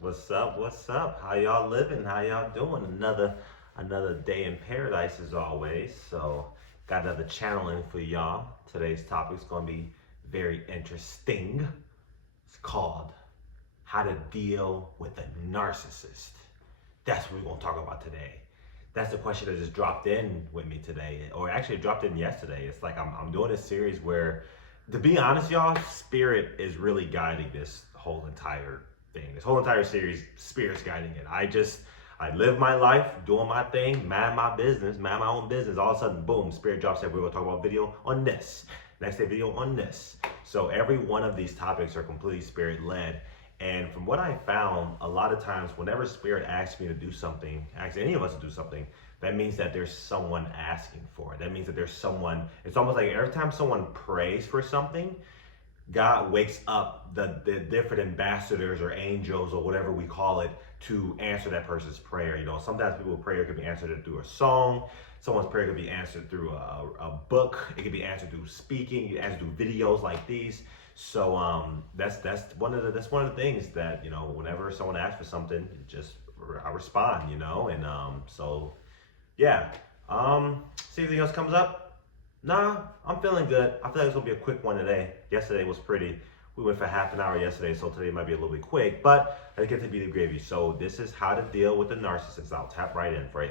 What's up? What's up? How y'all living? How y'all doing? Another day in paradise as always. So got another channeling for y'all. Today's topic is gonna be very interesting. It's called How to Deal with a Narcissist. That's what we're gonna talk about today. That's the question that just dropped in with me today, or actually it dropped in yesterday. It's like I'm doing a series where, to be honest, y'all, Spirit is really guiding this whole entire thing. This whole entire series, Spirit's guiding it. I live my life, doing my thing, mind my business, mind my own business. All of a sudden, boom, Spirit drops said we're gonna talk about video on this. Next day video on this. So every one of these topics are completely Spirit led. And from what I found, a lot of times, whenever Spirit asks me to do something, asks any of us to do something, that means that there's someone asking for it. That means that there's someone, it's almost like every time someone prays for something, God wakes up the different ambassadors or angels or whatever we call it to answer that person's prayer. You know, sometimes people's prayer could be answered through a song. Someone's prayer could be answered through a book. It could be answered through speaking, answered through videos like these. So that's one of the things that, you know, whenever someone asks for something, I respond, you know, and so yeah. See if anything else comes up. Nah, I'm feeling good. I feel like it's gonna be a quick one today. Yesterday was pretty. We went for half an hour yesterday, so today might be a little bit quick, but let's get to be the gravy. So this is how to deal with the narcissist. I'll tap right in for you.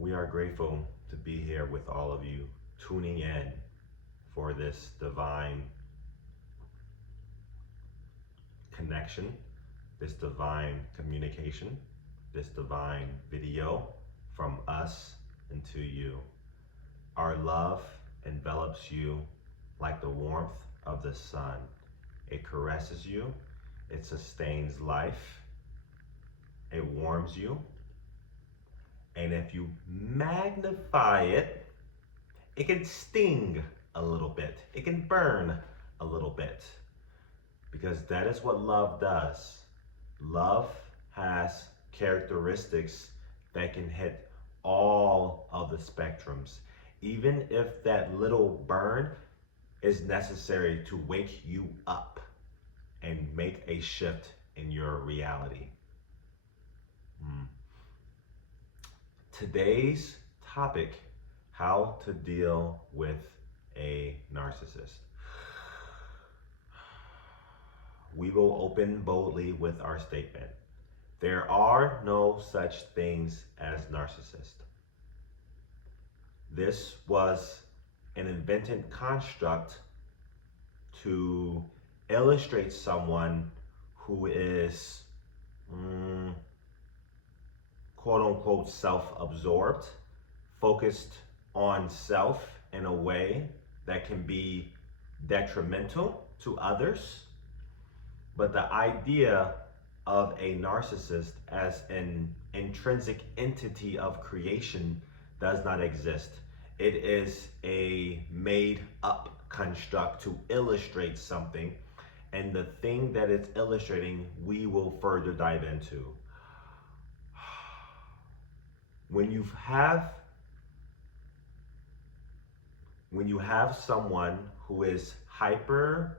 We are grateful to be here with all of you tuning in for this divine connection, this divine communication, this divine video from us and to you. Our love envelops you like the warmth of the sun. It caresses you, it sustains life, it warms you, and if you magnify it, it can sting a little bit. It can burn a little bit. Because that is what love does. Love has characteristics that can hit all of the spectrums. Even if that little burn is necessary to wake you up and make a shift in your reality. Today's topic, how to deal with a narcissist. We will open boldly with our statement. There are no such things as narcissists. This was an invented construct to illustrate someone who is quote unquote self-absorbed, focused on self in a way that can be detrimental to others. But the idea of a narcissist as an intrinsic entity of creation does not exist. It is a made up construct to illustrate something, and the thing that it's illustrating, we will further dive into. When you have someone who is hyper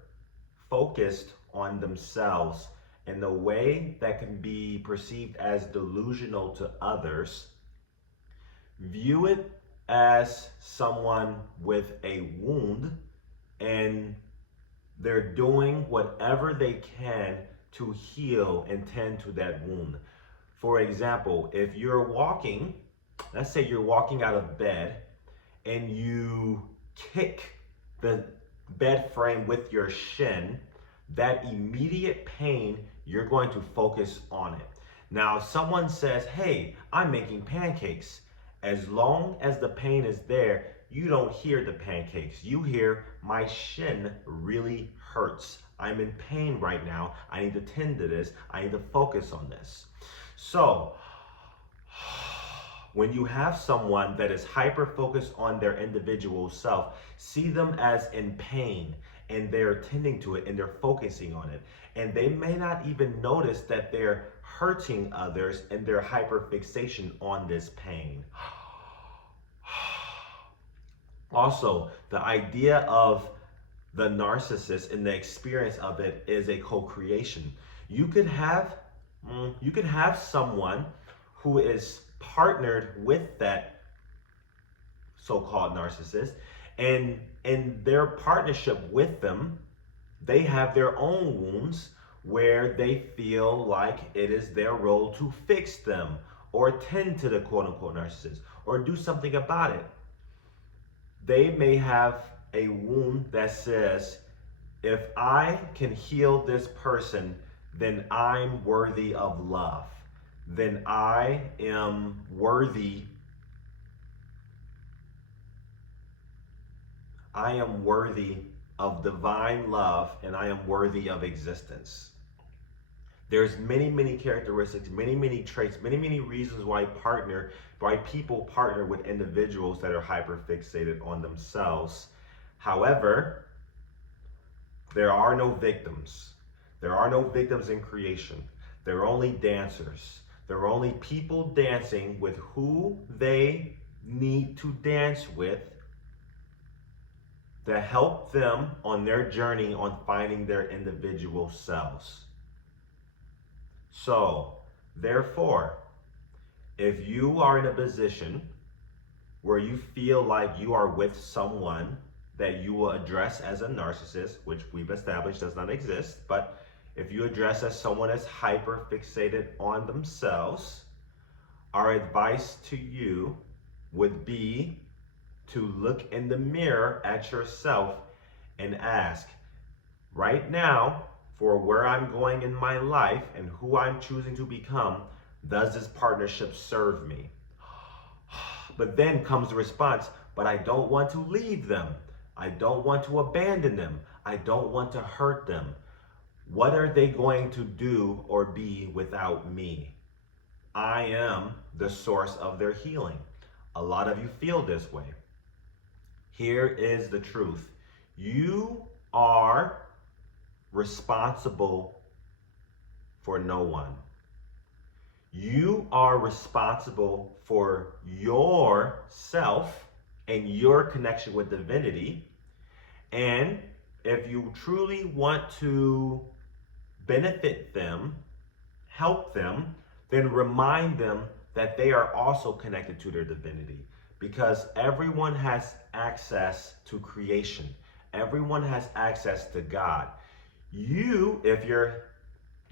focused on themselves in a way that can be perceived as delusional to others, view it as someone with a wound, and they're doing whatever they can to heal and tend to that wound. For example, if you're walking, let's say you're walking out of bed and you kick the bed frame with your shin, that immediate pain, you're going to focus on it. Now, if someone says, hey, I'm making pancakes, as long as the pain is there, you don't hear the pancakes. You hear, my shin really hurts. I'm in pain right now. I need to tend to this. I need to focus on this. So, when you have someone that is hyper focused on their individual self, see them as in pain and they're tending to it and they're focusing on it. And they may not even notice that they're hurting others and their hyper fixation on this pain. Also, the idea of the narcissist and the experience of it is a co-creation. You could have someone who is partnered with that so-called narcissist, and in their partnership with them, they have their own wounds where they feel like it is their role to fix them or tend to the quote-unquote narcissist or do something about it. They may have a wound that says, if I can heal this person, then I'm worthy of love. Then I am worthy. I am worthy of divine love, and I am worthy of existence. There's many characteristics, many traits, many reasons why people partner with individuals that are hyper fixated on themselves. However, there are no victims. There are no victims in creation. There are only dancers. There are only people dancing with who they need to dance with to help them on their journey on finding their individual selves. So, therefore, if you are in a position where you feel like you are with someone that you will address as a narcissist, which we've established does not exist, but if you address as someone that's hyper fixated on themselves, our advice to you would be to look in the mirror at yourself and ask, right now, for where I'm going in my life and who I'm choosing to become, does this partnership serve me? But then comes the response, but I don't want to leave them. I don't want to abandon them. I don't want to hurt them. What are they going to do or be without me? I am the source of their healing. A lot of you feel this way. Here is the truth. You are responsible for no one. You are responsible for yourself and your connection with divinity. And if you truly want to benefit them, help them, then remind them that they are also connected to their divinity. Because everyone has access to creation. Everyone has access to God. You, if you're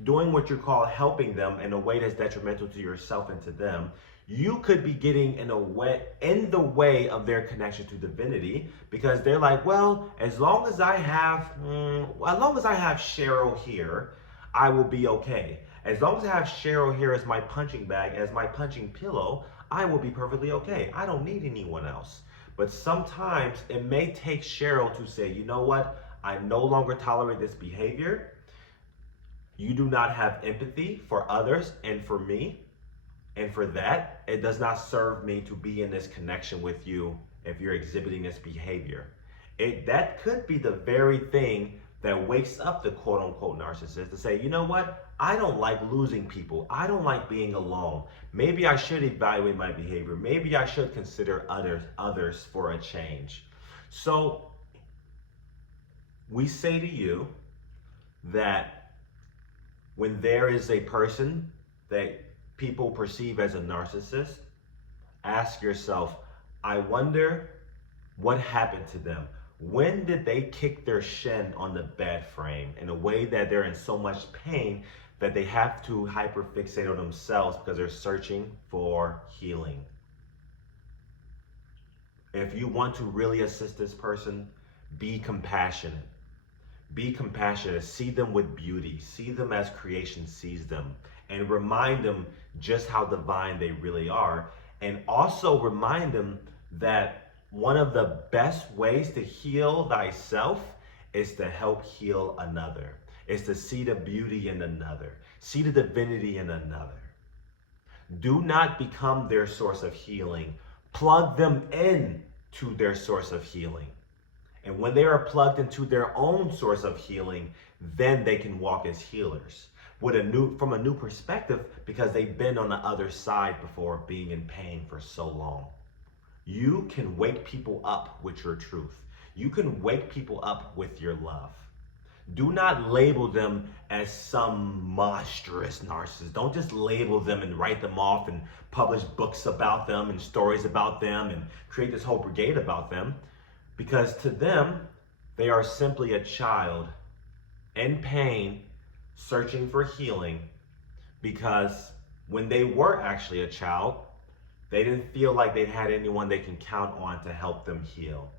doing what you call helping them in a way that's detrimental to yourself and to them, you could be getting in the way of their connection to divinity, because they're like, well, as long as I have Cheryl here, I will be okay. As long as I have Cheryl here as my punching bag, as my punching pillow, I will be perfectly okay. I don't need anyone else. But sometimes it may take Cheryl to say, you know what? I no longer tolerate this behavior. You do not have empathy for others and for me. And for that, it does not serve me to be in this connection with you if you're exhibiting this behavior. That could be the very thing that wakes up the quote unquote narcissist to say, you know what? I don't like losing people. I don't like being alone. Maybe I should evaluate my behavior. Maybe I should consider others for a change. So we say to you that when there is a person that people perceive as a narcissist, ask yourself, I wonder what happened to them. When did they kick their shin on the bed frame in a way that they're in so much pain that they have to hyperfixate on themselves because they're searching for healing? If you want to really assist this person, be compassionate. Be compassionate. See them with beauty. See them as creation sees them. And remind them just how divine they really are. And also remind them that One of the best ways to heal thyself is to help heal another. Is to see the beauty in another, see the divinity in another. Do not become their source of healing. Plug them in to their source of healing. And when they are plugged into their own source of healing, then they can walk as healers from a new perspective, because they've been on the other side before, being in pain for so long. You can wake people up with your truth. You can wake people up with your love. Do not label them as some monstrous narcissist. Don't just label them and write them off and publish books about them and stories about them and create this whole brigade about them. Because to them, they are simply a child in pain, searching for healing. Because when they were actually a child, they didn't feel like they had anyone they can count on to help them heal.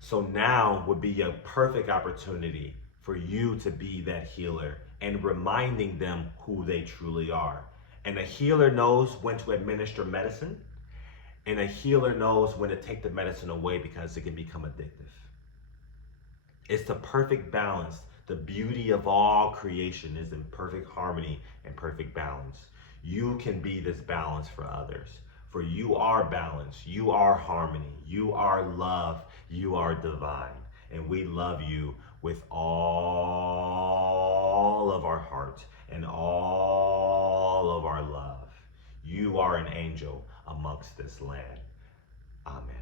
So now would be a perfect opportunity for you to be that healer and reminding them who they truly are. And a healer knows when to administer medicine, and a healer knows when to take the medicine away, because it can become addictive. It's the perfect balance. The beauty of all creation is in perfect harmony and perfect balance. You can be this balance for others. For you are balance, you are harmony, you are love, you are divine. And we love you with all of our heart and all of our love. You are an angel amongst this land. Amen.